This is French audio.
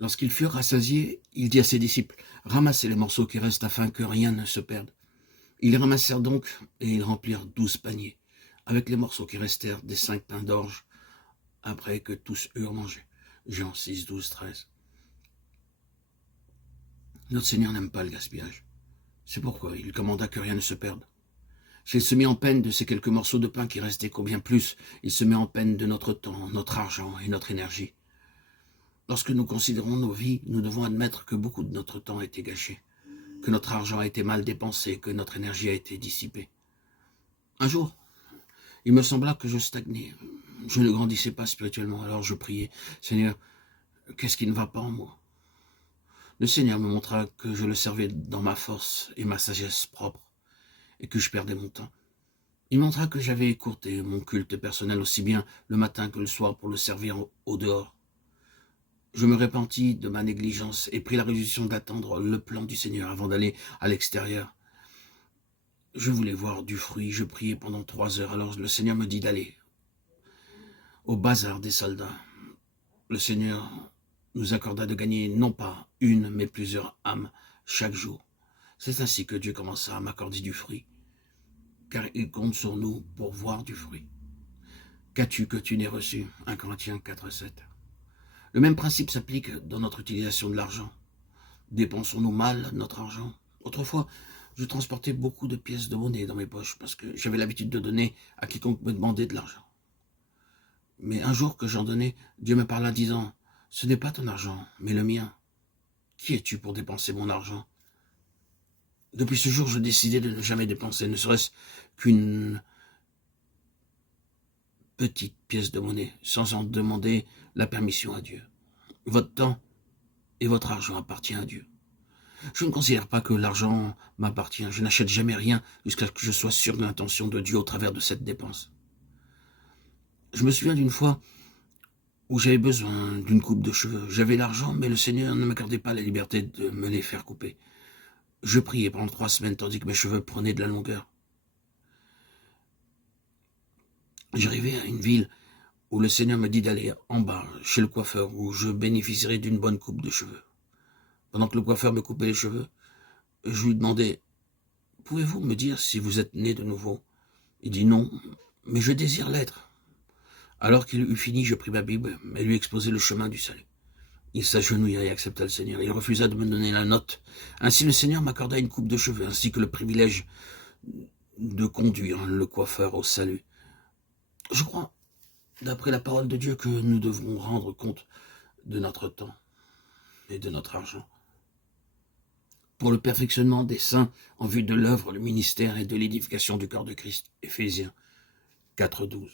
Lorsqu'ils furent rassasiés, il dit à ses disciples, « Ramassez les morceaux qui restent afin que rien ne se perde. » Ils les ramassèrent donc, et ils remplirent 12 paniers, avec les morceaux qui restèrent des 5 pains d'orge, après que tous eurent mangé. Jean 6, 12, 13. Notre Seigneur n'aime pas le gaspillage. C'est pourquoi il commanda que rien ne se perde. S'il se mit en peine de ces quelques morceaux de pain qui restaient, combien plus il se met en peine de notre temps, notre argent et notre énergie. Lorsque nous considérons nos vies, nous devons admettre que beaucoup de notre temps a été gâché, que notre argent a été mal dépensé, que notre énergie a été dissipée. Un jour, il me sembla que je stagnais. Je ne grandissais pas spirituellement, alors je priais, « Seigneur, qu'est-ce qui ne va pas en moi ?» Le Seigneur me montra que je le servais dans ma force et ma sagesse propre, et que je perdais mon temps. Il montra que j'avais écourté mon culte personnel aussi bien le matin que le soir pour le servir au dehors. Je me repentis de ma négligence et pris la résolution d'attendre le plan du Seigneur avant d'aller à l'extérieur. Je voulais voir du fruit, je priais pendant 3 heures, alors le Seigneur me dit d'aller au bazar des soldats. Le Seigneur nous accorda de gagner non pas une, mais plusieurs âmes chaque jour. C'est ainsi que Dieu commença à m'accorder du fruit, car il compte sur nous pour voir du fruit. Qu'as-tu que tu n'aies reçu? 1 Corinthiens 4, 7. Le même principe s'applique dans notre utilisation de l'argent. Dépensons-nous mal notre argent? Autrefois, je transportais beaucoup de pièces de monnaie dans mes poches parce que j'avais l'habitude de donner à quiconque me demandait de l'argent. Mais un jour que j'en donnais, Dieu me parla disant, « Ce n'est pas ton argent, mais le mien. Qui es-tu pour dépenser mon argent ?» Depuis ce jour, je décidai de ne jamais dépenser, ne serait-ce qu'une petite pièce de monnaie, sans en demander la permission à Dieu. Votre temps et votre argent appartiennent à Dieu. Je ne considère pas que l'argent m'appartient. Je n'achète jamais rien jusqu'à ce que je sois sûr de l'intention de Dieu au travers de cette dépense. Je me souviens d'une fois où j'avais besoin d'une coupe de cheveux. J'avais l'argent, mais le Seigneur ne m'accordait pas la liberté de me les faire couper. Je priais pendant 3 semaines tandis que mes cheveux prenaient de la longueur. J'arrivais à une ville où le Seigneur me dit d'aller en bas, chez le coiffeur, où je bénéficierais d'une bonne coupe de cheveux. Pendant que le coiffeur me coupait les cheveux, je lui demandais, « Pouvez-vous me dire si vous êtes né de nouveau ?» Il dit, « Non, mais je désire l'être. » Alors qu'il eut fini, je pris ma Bible et lui exposai le chemin du salut. Il s'agenouilla et accepta le Seigneur. Il refusa de me donner la note. Ainsi le Seigneur m'accorda une coupe de cheveux, ainsi que le privilège de conduire le coiffeur au salut. Je crois, d'après la parole de Dieu, que nous devrons rendre compte de notre temps et de notre argent pour le perfectionnement des saints en vue de l'œuvre, le ministère et de l'édification du corps de Christ. Éphésiens 4, 12.